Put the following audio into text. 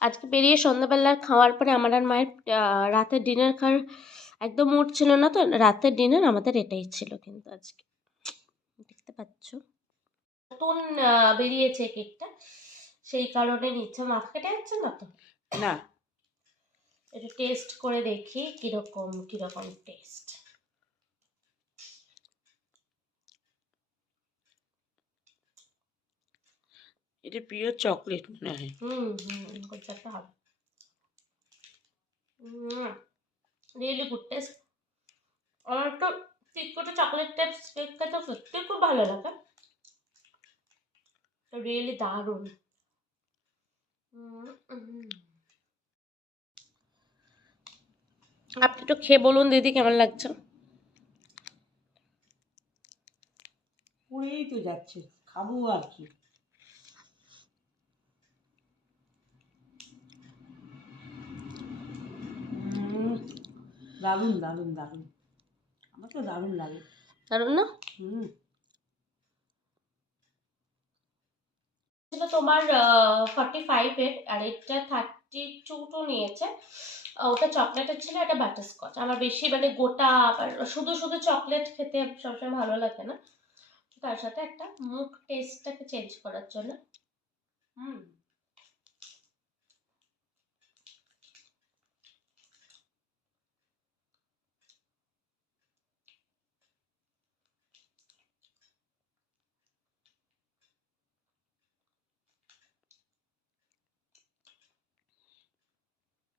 আজকে বেরিয়ে সন্ধ্যাবেলার খাওয়ার পরে আমার আর মায়ের রাতের ডিনার খাওয়ার একদম মুড ছিল না, তো রাতের ডিনার আমাদের এটাই ছিল। কিন্তু আজকে দেখতে পাচ্ছ নতুন বেরিয়েছে কেকটা, সেই কারণে নিচ্ছে। মাথা কেটে যাচ্ছে না তো? না, একটু টেস্ট করে দেখি কিরকম টেস্ট। এটা পিওর চকলেট মনে হয়। কিছু একটা হবে। Really good test. আমার তো চিকোটা চকলেট টাইপ কেকটা তো সত্যি খুব ভালো লাগে, রিয়েলি দারুণ। আপনি একটু খেয়ে বলুন দিদি কেমন লাগছে। পুড়েই তো যাচ্ছে, খাবো আর কি। দারুণ দারুণ দারুণ, আমার তো দারুণ লাগে। দারুণ না? তোমার 45-এর, আর এটা 32 নিয়েছে। ওটা চকলেটের ছিল, এটা বাটারস্কচ। আমার বেশি মানে গোটা শুধু শুধু চকলেট খেতে সবসময় ভালো লাগে না, তার সাথে একটা মুখ টেস্টটাকে চেঞ্জ করার জন্য